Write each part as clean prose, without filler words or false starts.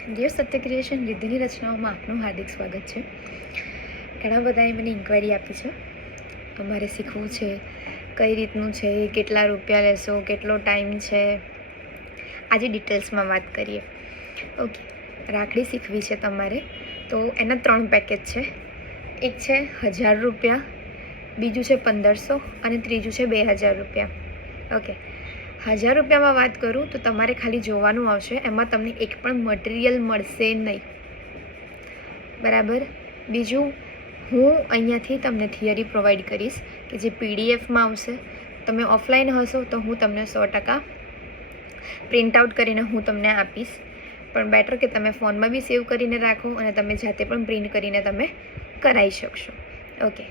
Dear સત્ય creation રિદ્ધિની રચનાઓમાં આપનું હાર્દિક સ્વાગત છે. ઘણા બધાએ મને ઇન્ક્વાયરી આપી છે, અમારે શીખવું છે, કઈ રીતનું છે, કેટલા રૂપિયા લેશો, કેટલો ટાઈમ છે. આજે ડિટેલ્સમાં વાત કરીએ. ઓકે, રાખડી શીખવી છે તમારે તો એના 3 પેકેજ છે. એક છે 1000 રૂપિયા, બીજું છે 1500 અને ત્રીજું છે 2000 રૂપિયા. ઓકે, 1000 રૂપિયામાં વાત કરું તો તમારે ખાલી જોવાનું આવશે, એમાં તમને એક પણ મટીરિયલ મળશે નહીં, બરાબર. બીજું, હું અહીંયાથી તમને થિયરી પ્રોવાઈડ કરીશ કે જે પીડીએફમાં આવશે. તમે ઓફલાઈન હશો તો હું તમને 100% પ્રિન્ટ આઉટ કરીને હું તમને આપીશ, પણ બેટર કે તમે ફોનમાં બી સેવ કરીને રાખો અને તમે જાતે પણ પ્રિન્ટ કરીને તમે કરાવી શકશો. ઓકે,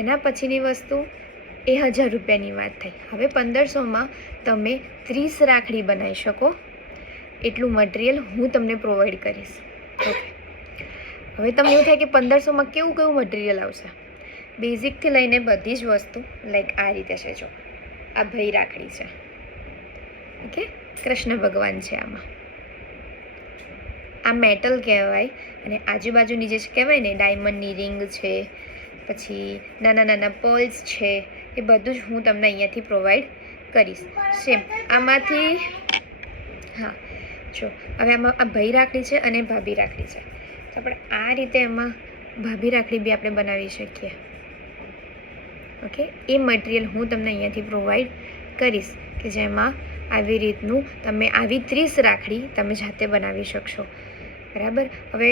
એના પછીની વસ્તુ એ 1000 રૂપિયાની વાત થઈ. હવે 1500માં તમે 30 રાખડી બનાવી શકો એટલું મટીરિયલ હું તમને પ્રોવાઈડ કરીશ. ઓકે, હવે તમને એવું થાય કે 1500માં કેવું મટીરિયલ આવશે. બેઝિકથી લઈને બધી જ વસ્તુ લાઈક આ રીતે છે. જો આ ભાઈ રાખડી છે, ઓકે, કૃષ્ણ ભગવાન છે. આમાં આ મેટલ કહેવાય અને આજુબાજુની જે કહેવાય ને ડાયમંડની રિંગ છે, પછી નાના નાના પર્લ્સ છે, એ બધું જ હું તમને અહીંયાથી પ્રોવાઈડ કરીશ. સેમ આમાંથી હા, જો હવે આમાં આ ભાઈ રાખડી છે અને ભાભી રાખડી છે, તો આપણે આ રીતે એમાં ભાભી રાખડી બી આપણે બનાવી શકીએ. ઓકે, એ મટીરિયલ હું તમને અહીંયાથી પ્રોવાઈડ કરીશ કે જેમાં આવી રીતનું તમે આવી 30 રાખડી તમે જાતે બનાવી શકશો, બરાબર. હવે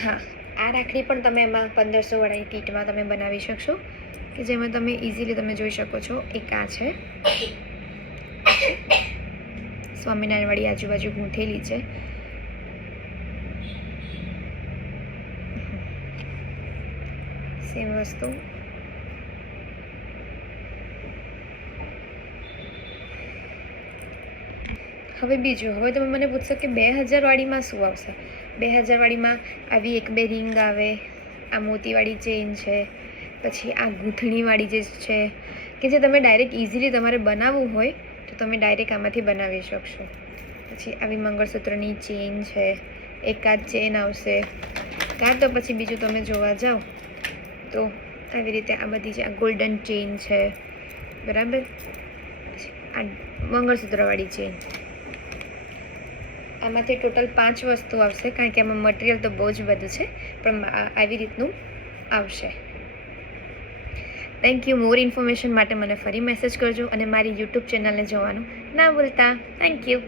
હા, આ રાખડી પણ તમે એમાં 1500 વાળાની કીટમાં તમે બનાવી શકશો કે જેમાં તમે ઇઝીલી તમે જોઈ શકો છો. એક આ છે સ્વામિનારાયણ વાળી આજુબાજુ ગૂંથેલી છે. સેમ વસ્તુ હવે બીજું, હવે તમે મને પૂછશો કે 2000 વાળીમાં શું આવશે. 2000 વાળીમાં આવી 1-2 રિંગ આવે, આ મોતીવાળી ચેઇન છે, પછી આ ગૂંથણીવાળી જે છે કે જે તમે ડાયરેક્ટ ઇઝીલી તમારે બનાવવું હોય તો તમે ડાયરેક્ટ આમાંથી બનાવી શકશો. પછી આવી મંગળસૂત્રની ચેઇન છે, એકાદ ચેઇન આવશે, કાં તો પછી બીજું તમે જોવા જાઓ તો આવી રીતે આ બધી છે. આ ગોલ્ડન ચેઇન છે, બરાબર. આ મંગળસૂત્રવાળી ચેઇન. આમાંથી ટોટલ 5 વસ્તુ આવશે, કારણ કે આમાં મટીરિયલ તો બહુ જ બધું છે, પણ આવી રીતનું આવશે. Thank you. મોર ઇન્ફોર્મેશન માટે મને ફરી મેસેજ કરજો અને મારી યુટ્યુબ ચેનલને જોવાનું ના ભૂલતા. Thank you.